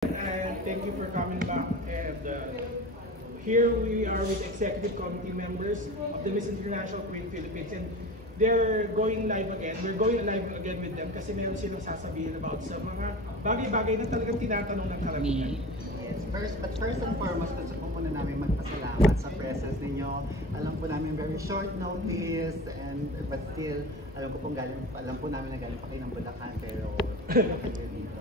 And thank you for coming back. And here we are with executive committee members of the Miss International Queen Philippines. And they're going live again. We're going live again with them kasi meron silang sasabihin about sa mga bagay-bagay na talagang tinatanong ng karamihan. Yes, first and foremost, gusto po muna namin magpasalamat sa presence ninyo. Alam po namin very short notice, but still, alam po namin na galing pa kayo ng Bulacan, pero kayo dito.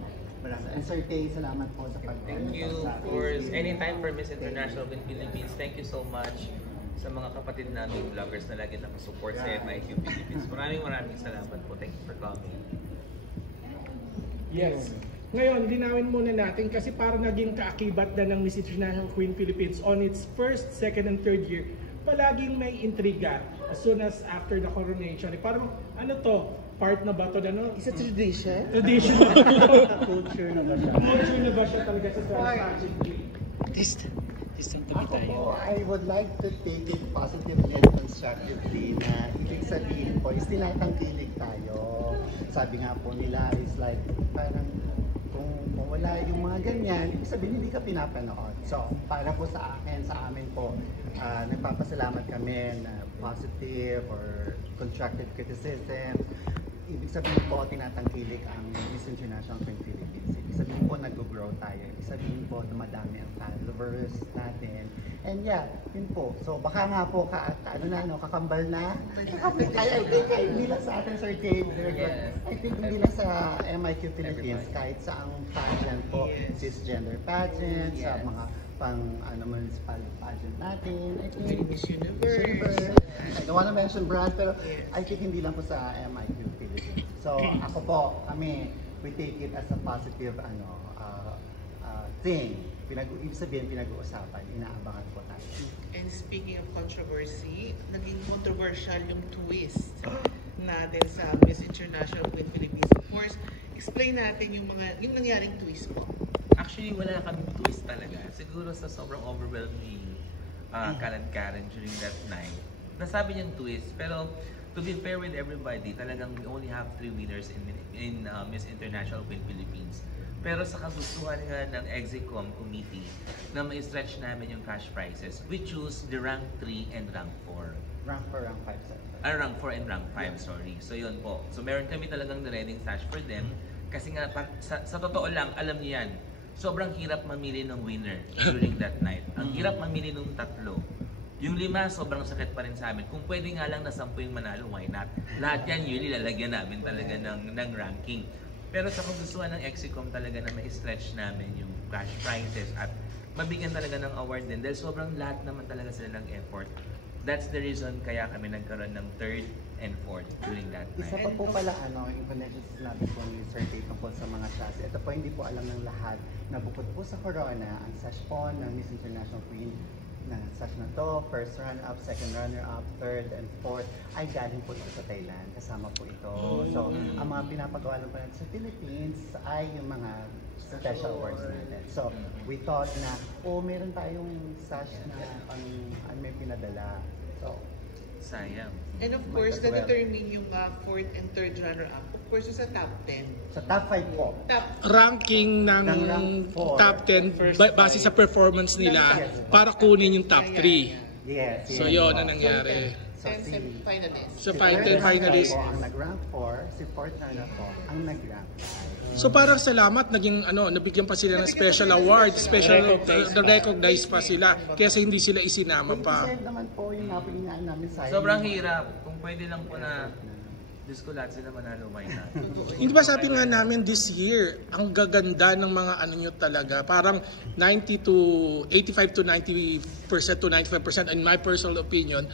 And Sir Tay, salamat po sa Thank you. Of course, anytime for Miss International Queen Philippines. Thank you so much sa mga kapatid namin vloggers na lagi nakasupport sa MIQ Philippines. Maraming salamat po. Thank you for coming. Yes. Ngayon, linawin muna natin kasi parang naging kaakibat na ng Miss International Queen Philippines on its first, second, and third year. Palaging may intriga as soon as after the coronation. Parang ano to? Part na ba to? Ano? Is it tradition? Tradition. Culture na ba siya? Culture na ba siya talaga sa pageantry? Distant tabi tayo. I would like to take it positively and constructively na ibig sabihin po is tinatangkilik tayo. Sabi nga po nila is like parang kung wala yung mga ganyan, ibig sabihin hindi ka pinapanood. So para po sa akin, sa amin po, nagpapasalamat kami na positive or constructive criticism. Ibig sabihin po, tinatangkilik ang Miss International Queen Philippines. Ibig sabihin po, nag-grow tayo. Ibig sabihin po, dumadami ang followers natin. And yeah, yun po. So baka nga po, kakambal na. I think hindi lang sa atin, Sir Kate. I think hindi lang sa MIQ Philippines, kahit sa ang pageant po, cisgender pageant, sa mga municipal pageant natin. I think Miss Universe. I don't wanna mention brand, pero I think hindi lang po sa MIQ Philippines. So ako po, we take it as a positive thing. Ibig sabihin, pinag-uusapan, inaabangan po tayo. And speaking of controversy, naging controversial yung twist natin sa Miss International Queen Philippines. Of course, explain natin yung nangyaring twist po. Actually, wala kaming twist talaga. Siguro sa sobrang overwhelming kalan-karan during that night. Nasabi niyang twist, pero to be fair with everybody, talagang we only have 3 winners in Miss International Queen Philippines. Pero sa kagustuhan nga ng Execom Committee na may stretch namin yung cash prizes, we choose the rank 3 and rank 4. Rank 4, rank 5, sir. Rank 4 and rank 5, sorry. So yun po. So meron kami talagang nireading cash for them. Kasi nga, sa totoo lang, alam niyo yan, sobrang hirap mamili ng winner during that night. Ang hirap mamili ng 3. Yung 5, sobrang sakit pa rin sa amin. Kung pwede nga lang na 10 yung manalo, why not? Lahat yan, yun, ilalagyan namin talaga ng ranking. Pero sa kagustuhan ng Execom talaga na ma-stretch namin yung cash prizes at mabigyan talaga ng award din dahil sobrang lahat naman talaga sila ng effort. That's the reason kaya kami nagkaroon ng 3rd and 4th during that night. Isa pa po pala, yung connection natin po ni Sir Tay tungkol sa mga shots. Ito po, hindi po alam ng lahat na bukod po sa Corona, ang sash po ng Miss International Queen na sash na to, first runner-up, second runner-up, third and fourth, ay galing po ito sa Thailand. Kasama po ito. So, ang mga pinapagawa lang po natin sa Philippines ay yung mga special awards natin. So, we thought na, meron tayong sash na may pinadala. So, sayang. And of course, na-determine yung 4th and 3rd runner-up. Of course, sa top 10. sa top 5 po. Ranking ng rank 4. top 10 base sa performance nila para kunin yung top 3. Yes. So yun ang nangyari. 10 semi-finalists. So 10 finalists. Ang nag-rank 4, si fourth runner po ang nag-rank 5. So parang salamat, nabigyan pa sila ng special award, recognize pa sila, kaysa hindi sila isinama pa. Naman po yung napilingaan namin sa Sobrang hirap. Kung pwede lang po na Diyos ko lahat sila manalo, why not? Hindi ba sabi nga namin this year, ang gaganda ng mga nyo talaga, parang 90 to 85 to 90% to 95% in my personal opinion,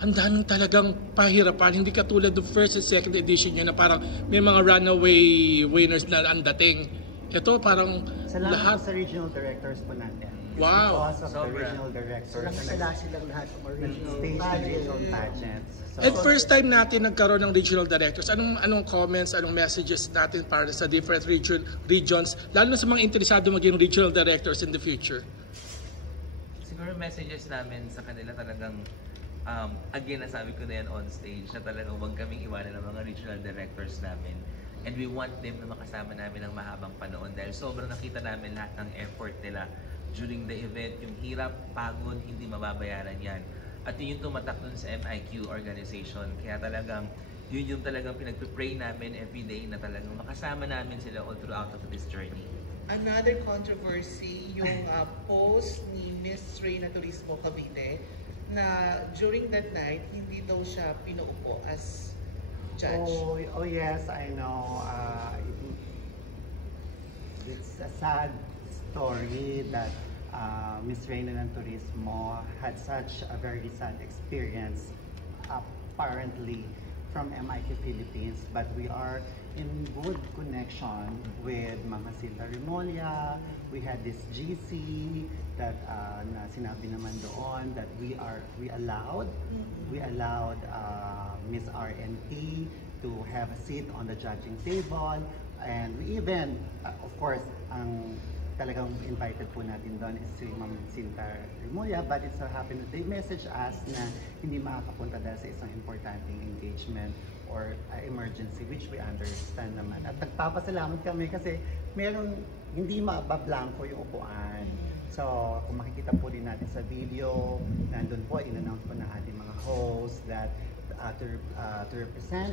ang daming talagang pahirapan, hindi katulad ng first and second edition nyo na parang may mga runaway winners na ang dating. Ito parang salamat lahat. sa regional directors po natin. Wow. Because of the regional directors. Silang lahat ng original regional pageants. At first time natin nagkaroon ng regional directors, anong comments, anong messages natin para sa different regions, lalo na sa mga interesado maging regional directors in the future? Siguro messages namin sa kanila talagang again, nasabi ko na yan on stage na talagang huwag kaming iwanan ng mga regional directors namin. And we want them na makasama namin ng mahabang panahon dahil sobrang nakita namin lahat ng effort nila during the event. Yung hirap, pagod, hindi mababayaran yan. At yun yung tumatak dun sa MIQ organization. Kaya talagang yun yung talagang pinagpipray namin everyday na talagang makasama namin sila all throughout of this journey. Another controversy, yung post ni Miss Reyna Turismo Cavite na during that night, hindi daw siya pinuupo as judge. Oh yes, I know. It's a sad story that Miss Reyna ng Turismo had such a very sad experience apparently from MIQ Philippines, but we are in good connection with Mama Silda Remolla. We had this GC that na sinabi naman doon that we allowed Miss RNT to have a seat on the judging table, and we even of course ang talagang invited po natin doon is si Ma'am Silda Remolla, but it so happened that they message us na hindi makakapunta dahil sa isang importanteng engagement or emergency, which we understand naman. At nagpapasalamat kami kasi meron hindi mabablanko yung upuan. So, kung makikita po din natin sa video, nandun po, in-announce po ng ating mga hosts that to represent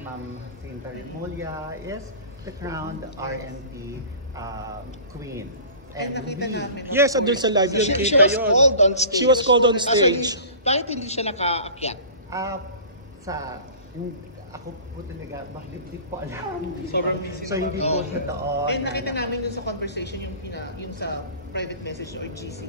Ma'am Silda Remolla is the crowned RNT Queen. And nakita namin. Yes, andun sa live yung She kita was yun. called on stage. She was called on stage. Bakit hindi siya nakaakyat? Ako po talaga, bakit hindi po alam. Sobrang busy So hindi po naman. totoo. And nakita namin dun sa conversation yung sa private message or GC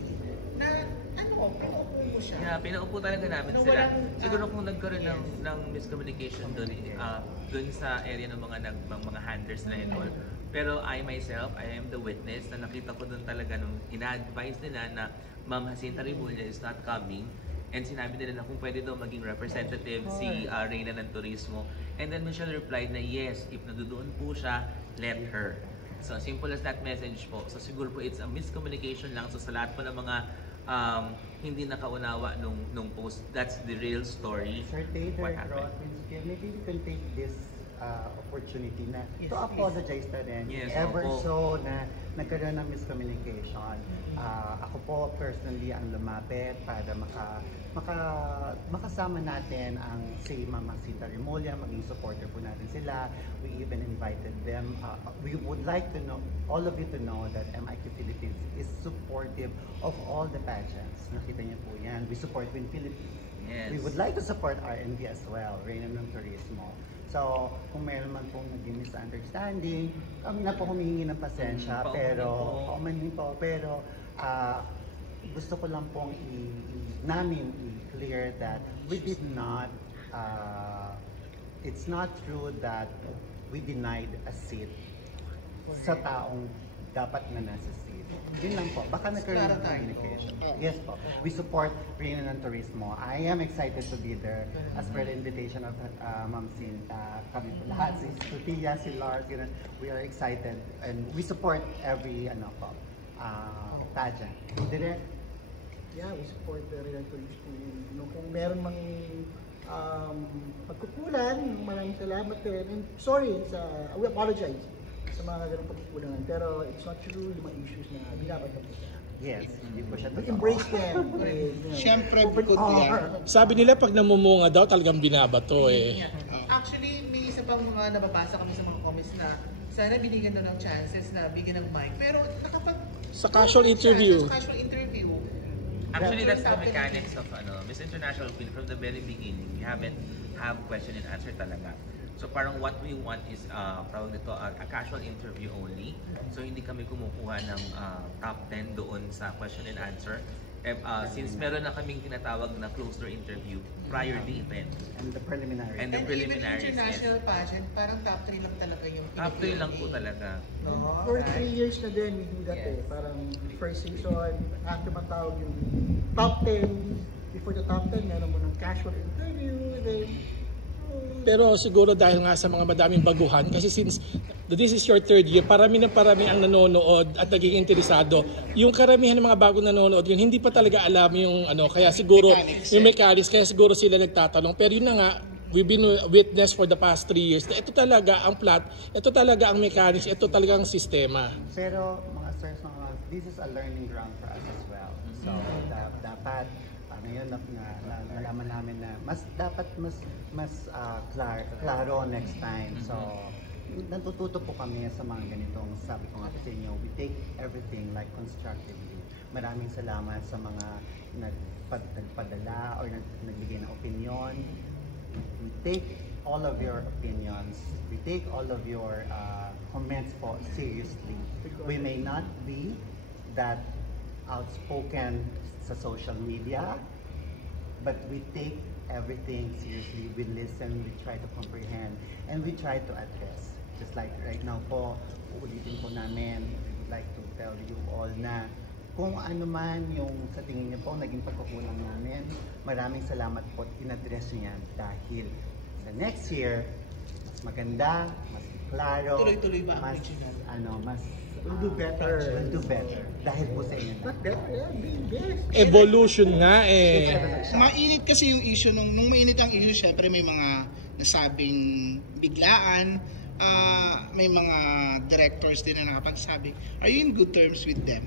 na pinaupo mo siya. Yeah, pinaupo talaga namin No, sila. walang, Siguro kung nagkaroon ng miscommunication doon sa area ng mga handlers na and all. Pero I myself, I am the witness na nakita ko doon talaga nung ina-advise nila na Ma'am Jacinta Remulla is not coming. And sinabi nila na kung pwede daw maging representative si Reyna ng Turismo. And then Michelle replied na yes, if nadudoon po siya, let her. So simple as that message po. So siguro po it's a miscommunication lang. So sa lahat po ng mga hindi nakaunawa nung post, that's the real story. Sir Tater, What happened? maybe we can take this opportunity na to apologize na rin. Yes, Ever opo. so na nagkaroon ng miscommunication. Ako po personally ang lumapit para makasama natin ang si Mama Silda Remolla, maging supporter po natin sila. We even invited them. We would like to know, all of you to know that MIQ Philippines is supportive of all the pageants. Nakita niyo po yan. We support Win Philippines. Yes. We would like to support RND as well, Reyna ng Turismo. So, kung meron man pong naging misunderstanding, kami na po humihingi ng pasensya, paumanhin po, pero gusto ko lang pong namin i-clear that we did not, it's not true that we denied a seat sa taong dapat na nasa seat. Yun lang po. Baka nagkaroon ng communication. Yes po. We support Reyna ng Turismo. I am excited to be there as per the invitation of Ma'am Cinta, kami po lahat, si Tutia, si Lars, yun, we are excited and we support every pageant. Direct? Yeah, we support the Reyna Turismo. Kung meron mang pagkukulan, maraming salamat din. And sorry, we apologize sa mga ganong pagkukulangan. Pero it's not true yung mga issues na binabato po siya. Yes, hindi po siya We totoo. embrace them. Siyempre, open bukod yan. arms. Sabi nila pag namumunga daw talagang binabato eh. Actually, may isa pang mga nababasa kami sa mga comments na sana binigyan daw ng chances na bigyan ng mic. Pero Sa casual interview. Sa casual interview. Actually, that's the mechanics of Miss International Queen from the very beginning. We haven't have question and answer talaga. So parang what we want is parang dito a casual interview only. So hindi kami kumukuha ng top 10 doon sa question and answer. Since meron na kaming tinatawag na closed door interview prior the event. And the preliminary. And the And even preliminaries, international pageant, parang top 3 lang talaga yung Top 3 lang po talaga. No? For 3 years na din, we do that eh. Parang first season, after matawag yung top 10, before the top 10, meron mo ng casual interview, then Pero siguro dahil nga sa mga madaming baguhan, kasi since this is your third year, parami ang nanonood at naging interesado. Yung karamihan ng mga bagong nanonood, yun hindi pa talaga alam yung kaya siguro yung mechanics, kaya siguro sila nagtatanong. Pero yun na nga, we've been witness for the past 3 years. Ito talaga ang plot, ito talaga ang mechanics, ito talaga ang sistema. Pero mga sirs, this is a learning ground for us as well. So dapat ngayon nalaman namin na dapat mas klaro next time. So natututo po kami sa mga ganitong, sabi ko nga sa inyo, we take everything like constructively. Maraming salamat sa mga nagpadala or nagbigay ng opinion. We take all of your opinions, we take all of your comments po seriously. We may not be that outspoken sa social media, but we take everything seriously. We listen, we try to comprehend, and we try to address. Just like right now po, uulitin po namin, we would like to tell you all na kung ano man yung sa tingin niyo po naging pagkukulang namin, maraming salamat po at in-address niyan dahil sa next year, mas maganda, mas klaro, Tuloy-tuloy ba ang mas, original? mas We'll do better. We'll do better. Dahil po sa inyo. Not that, being best. Evolution nga eh. Mainit kasi yung issue, nung mainit ang issue, syempre may mga nasabing biglaan, may mga directors din na nakapagsabi. Are you in good terms with them?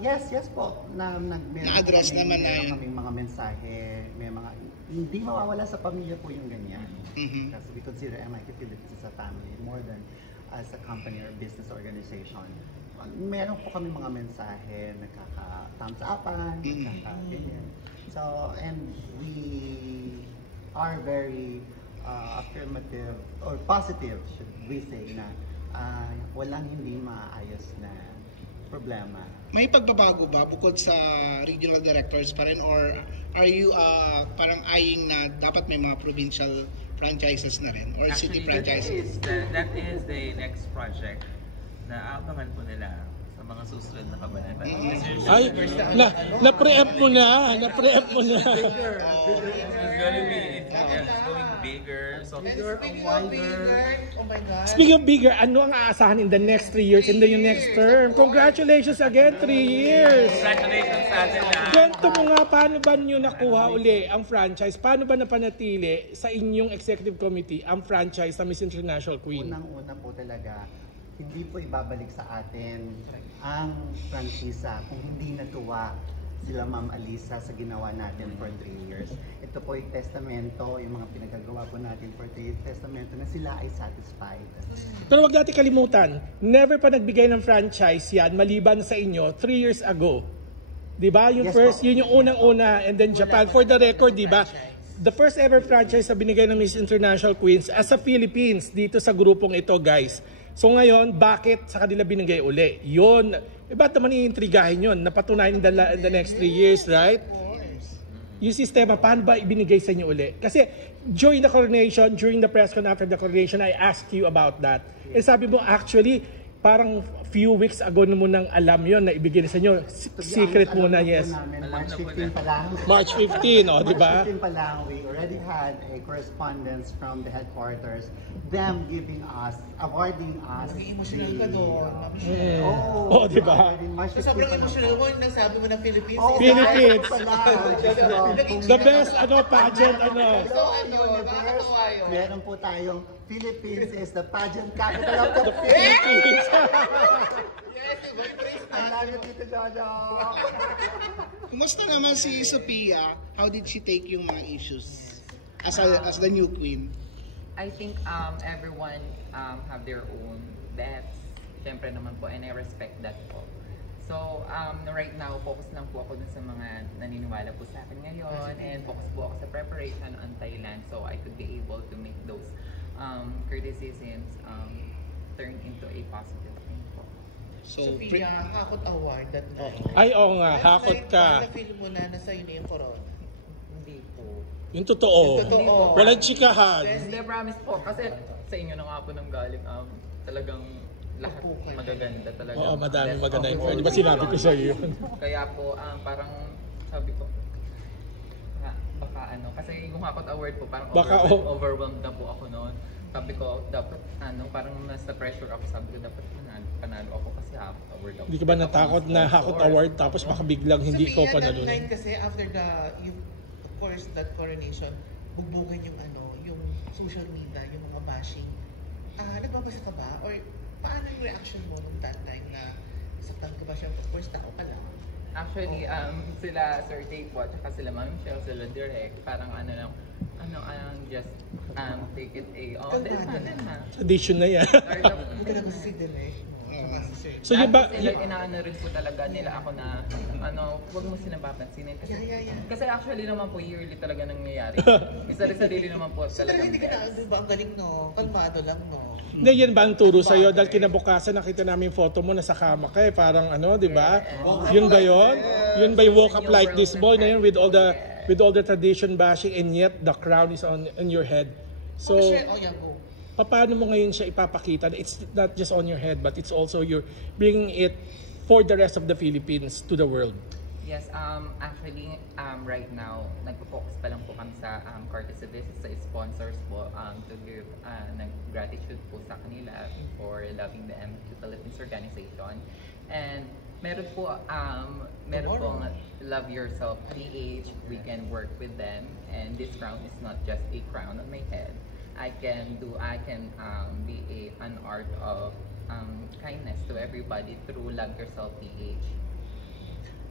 Yes po. Na-address naman na yun. Kaming mga mensahe, may mga, hindi mawawala sa pamilya po yung ganyan. Kasi we consider MIT Philippines as a family more than as a company or business organization. Meron po kami mga mensahe, nagkaka-thumbs upan, nagkaka-opinion. So, and we are very affirmative or positive, should we say, na walang hindi maayos na problema. May pagbabago ba bukod sa regional directors pa rin, or are you parang eyeing na dapat may mga provincial franchises na rin or city franchises? That is the next project na abangan po nila sa mga susunod na kabanata. Ay, na-preempt mo na. Na-preempt mo na. It's going bigger. So, Speaking of bigger, oh my God. Speaking of bigger, ano ang aasahan in the next 3 years, in the next term? Congratulations again, 3 years! congratulations sa atin na. Kwento mo nga, paano ba nyo nakuha uli ang franchise? Paano ba napanatili sa inyong executive committee ang franchise sa Miss International Queen? Unang-una po talaga, hindi po ibabalik sa atin ang franchisea kung hindi natuwa sila Ma'am Alisa sa ginawa natin for 3 years. Ito po yung testamento, yung mga pinagagawa po natin for 3 years, testamento na sila ay satisfied. Pero wag natin kalimutan, never pa nagbigay ng franchise yan maliban sa inyo 3 years ago. 'Di ba? Yung Yes, first, po. yun yung unang-una, and then Japan. For the record, 'di ba? The first ever franchise na binigay ng Miss International Queens as sa Philippines dito sa grupong ito, guys. So ngayon, bakit sa kanila binigay uli? Yun, ba't naman iintrigahin yun? Napatunayan in the next 3 years, right? Yung sistema, paano ba ibinigay sa inyo uli? Kasi during the coronation, during the press con after the coronation, I asked you about that. Eh sabi mo, actually, parang few weeks ago na mo nang alam yon na ibigay sa inyo. Secret Alam muna, na po yes. namin, March 15 pa lang. March 15, oh, di ba? March 15 pa lang, we already had a correspondence from the headquarters, them giving us, awarding us Naging emotional ka doon, Ma'am Oh, di ba? March 15 So, sobrang pa lang emotional po. mo, nagsabi mo ng Philippines. Oh, Philippines. The The best pageant, Nakakatawa yun. Meron po tayong Philippines is the pageant capital of the Philippines. Yes, diba? Embrace I love you, Tito Jojo. Kumusta naman si Sophia? How did she take yung mga issues as the new queen? I think everyone have their own bets. Siyempre naman po, and I respect that po. So, right now, focus lang po ako dun sa mga naniniwala po sa akin ngayon, and focus po ako sa preparation on Thailand, so I could be able to make those criticisms turn into a positive thing po. So, Sophia, Hakot Award that night. Ay, oo nga, hakot ka. Na-feel mo na sa'yo na yung corona. Hindi po. Yung totoo. Yung totoo. Walang chikahan. Hindi, promise po. Kasi sa inyo na nga po nang galing, talagang lahat magaganda talaga. Oo, madaming Best maganda of yung all Di ba sinabi ko time. sa iyo yun? Kaya po, parang sabi ko, baka ano, kasi yung Hakot Award po, parang Baka, overwhelmed na po ako noon. Sabi ko, dapat, parang nasa pressure ako, sabi ko, dapat panalo ako kasi Hakot Award ako. Hindi ka ba natakot na hakot award tapos baka biglang hindi ko Sophia, that panalo? night kasi after of course, that coronation, bugbugin yung yung social media, yung mga bashing. Nagbabasa ka ba? Or paano yung reaction mo nung that time na saktan ka ba siya? Of course, tao ka lang. Actually, sila Sir Jay po, tsaka sila Ma'am Michelle, sila direct, parang just take it din ha. Tradition na yan. Hindi ka naman si Direk. So yung ba... Sila inaano rin po talaga nila ako na huwag mo sila papansinin. Kasi actually naman po yearly talaga nangyayari. Isa-sarili naman po So talaga. talaga hindi ka na, diba, ang galing no? Kalmado lang no? Hindi, yan ba ang turo sa'yo? Dahil kinabukasan nakita namin photo mo, nasa kama ka parang di ba? Yun ba yun? Yun ba yung woke up like this boy na yun with all the tradition bashing and yet the crown is on your head. So, paano mo ngayon siya ipapakita? It's not just on your head, but it's also you're bringing it for the rest of the Philippines to the world. Yes, actually, right now, nagpo-focus pa lang po kami sa courtesy visits sa sponsors po to give gratitude po sa kanila for loving the MQ Philippines organization. And meron po Love Yourself PH, we can work with them, and this crown is not just a crown on my head. I can be an art of kindness to everybody through Love Yourself PH.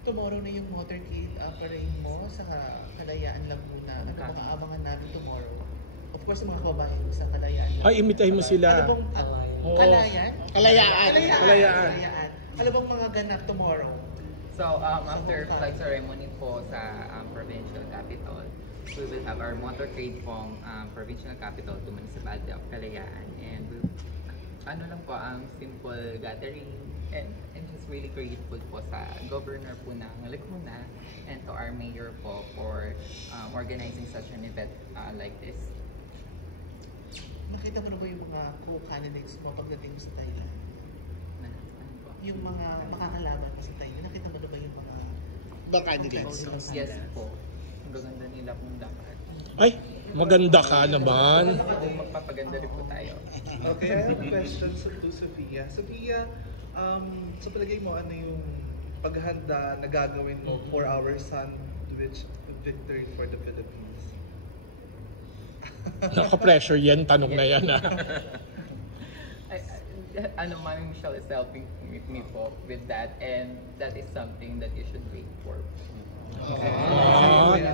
Tomorrow na yung motorcade parade mo sa Kalayaan Laguna. Ano bang aabangan natin tomorrow? Of course, yung mga kababayan mo sa Kalayaan Laguna. Ay, imitahin mo sila. Ano bang Kalayan? Kalayaan. Ano bang mga ganap tomorrow? So, after flag ceremony po sa provincial capital, we will have our motorcade from provincial capital to Municipality of Kalayaan, and we simple gathering, and just really grateful po sa governor po ng Laguna and to our mayor po for organizing such an event like this. Nakita mo na ba yung mga co-candidates mo pagdating mo sa Thailand? Yung mga makakalaban mo sa Thailand, nakita mo na ba yung mga candidates? Yes po. Ang gaganda nila kung dapat. Ay, maganda ka naman. Magpapaganda rin po tayo. Okay, I have a question to Sophia. Sophia, sa palagay mo, ano yung paghanda na gagawin mo for our sandwich victory for the Philippines? Naka-pressure yan, tanong na yan. Mami Michelle is helping me po with that, and that is something that you should wait for.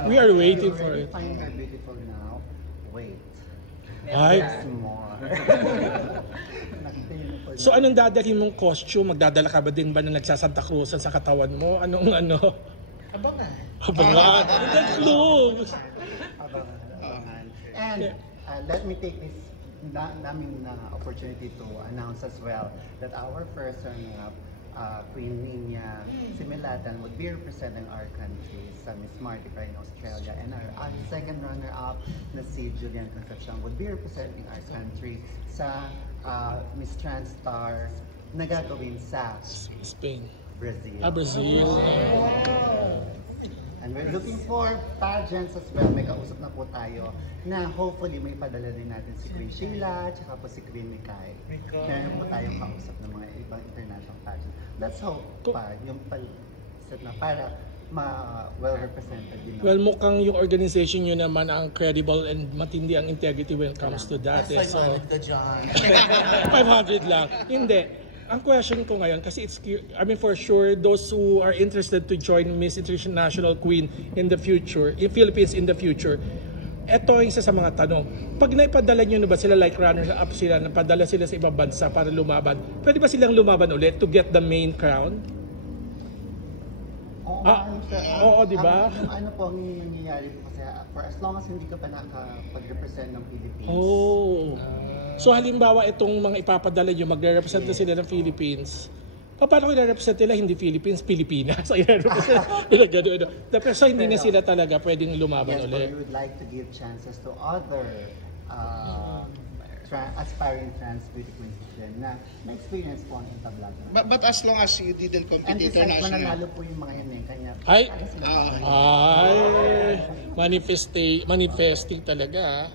We are waiting for it. Find her beautiful now. Wait. Ay. There's more. Nakita niyo na po. So anong dadalhin mong costume? Magdadala ka ba din ba na nagsasanta Cruzan sa katawan mo? Anong abangan? Abangan. That's clue. Abangan. And let me take this opportunity to announce as well that our first runner-up, Queen Nina Similatan, would be representing our country sa Miss Marty in Australia, and our second runner-up na si Julian Concepcion would be representing our country sa Miss Transstar na gagawin sa Spain. Brazil. Brazil. And we're looking for pageants as well. May kausap na po tayo na hopefully may padala din natin si Queen Sheila at pa si Queen Mikay. Meron po tayong kausap ng mga ibang international pageants. Let's hope yung set na para well-represented din. Well, mukhang yung organization nyo naman ang credible and matindi ang integrity when it comes to that. That's 500 ka dyan. 500 lang. Hindi. Ang question ko ngayon, kasi for sure, those who are interested to join Miss International Queen in the future, in Philippines in the future, ito yung isa sa mga tanong. Pag naipadala nyo na ba sila, like runners-up sila, napadala sila sa ibang bansa para lumaban, pwede ba silang lumaban ulit to get the main crown? Oo, di ba? Ano po ang nangyayari po kasi for as long as hindi ka pa nakapag-represent ng Philippines. Oh. So halimbawa itong mga ipapadala nyo, magre-represent na sila ng Philippines. Paano kung i-represent nila hindi Philippines, Pilipinas? So i-represent nila gano'n. So hindi na sila talaga pwedeng lumaban ulit. Yes, but we would like to give chances to other aspiring trans beauty queens na na-experience po ang intablag. But as long as you didn't compete and international. And mananalo po yung mga yan kanya. Manifesting talaga.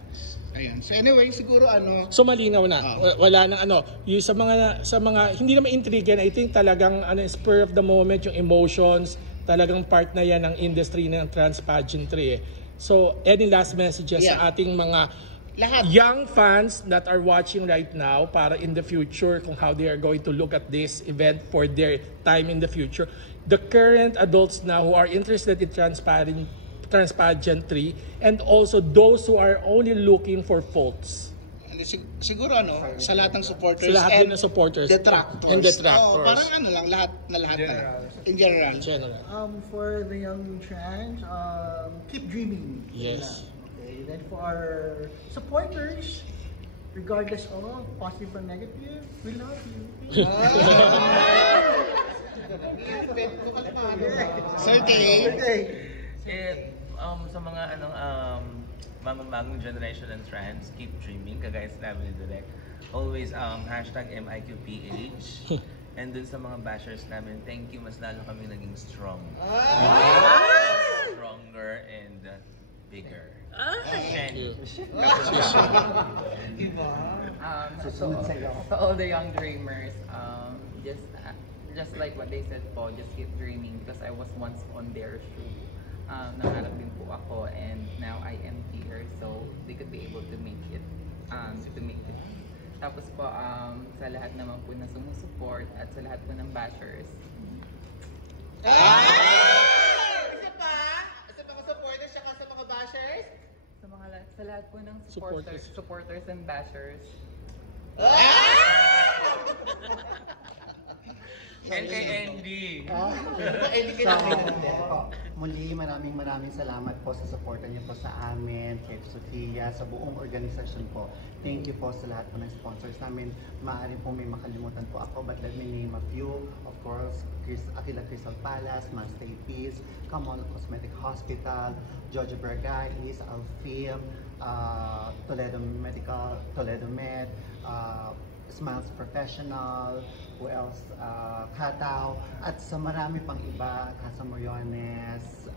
Ayan. So anyway, siguro So malinaw na. Wala nang yung sa mga hindi naman intrigue, I think talagang spur of the moment yung emotions, talagang part na yan ng industry ng trans pageantry So, any last messages sa ating mga Lahat. young fans that are watching right now para in the future kung how they are going to look at this event for their time in the future. The current adults now who are interested in transpageantry and also those who are only looking for faults. Siguro sa lahat ng supporters Sa lahat and din ng supporters detractors. and detractors. Parang lang, lahat na. In general. For the young trans, keep dreaming. Yes. Okay. Then for our supporters, regardless of positive or negative, we love you. Sergey. Sa mga bagong generation and trans, keep dreaming, kagaya sinabi ni Direk. Always hashtag MIQPH. And dun sa mga bashers namin, thank you, mas lalo kami naging strong. Stronger and bigger. Thank you. So all the young dreamers, just like what they said po, just keep dreaming because I was once on their shoe. Nangarap din po ako and now I am here so they could be able to make it. Tapos po sa lahat naman po na sumusupport at sa lahat po ng bashers. Isa pa? Sa mga supporters saka sa mga bashers? Sa lahat po ng supporters and bashers. And kay Andy. Muli, maraming salamat po sa suporta niyo po sa amin, kay Sofia, sa buong organisasyon po. Thank you po sa lahat po ng sponsors namin. Maaaring po may makalimutan po ako, but let me name a few. Of course, Aquila Crystal Palace, Stay Peace, Camon Cosmetic Hospital, Jojo Bergais, Alfim, Toledo Med, Smiles Professional, who else? Kataw, at sa marami pang iba, Casa Moriones,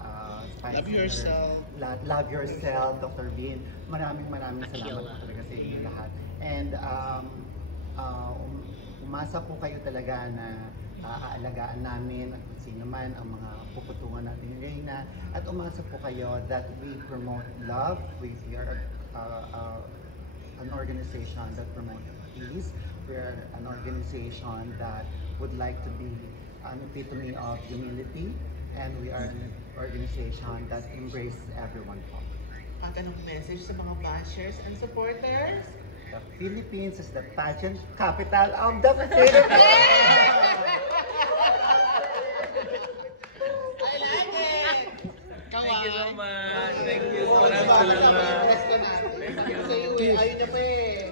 Love Yourself. Love Yourself, Dr. Bean. Maraming salamat po talaga sa inyo lahat. And umasa po kayo talaga na aalagaan namin at kung sino man ang mga puputungan natin ni Reyna. At umasa po kayo that we promote love. We are an organization that promotes peace. We are an organization that would like to be an epitome of humility, and we are an organization that embraces everyone. At anong message sa mga bashers and supporters? The Philippines is the pageant capital of the Philippines! I like it! Thank you so much. Thank you. Thank you. Ayaw niya pa eh.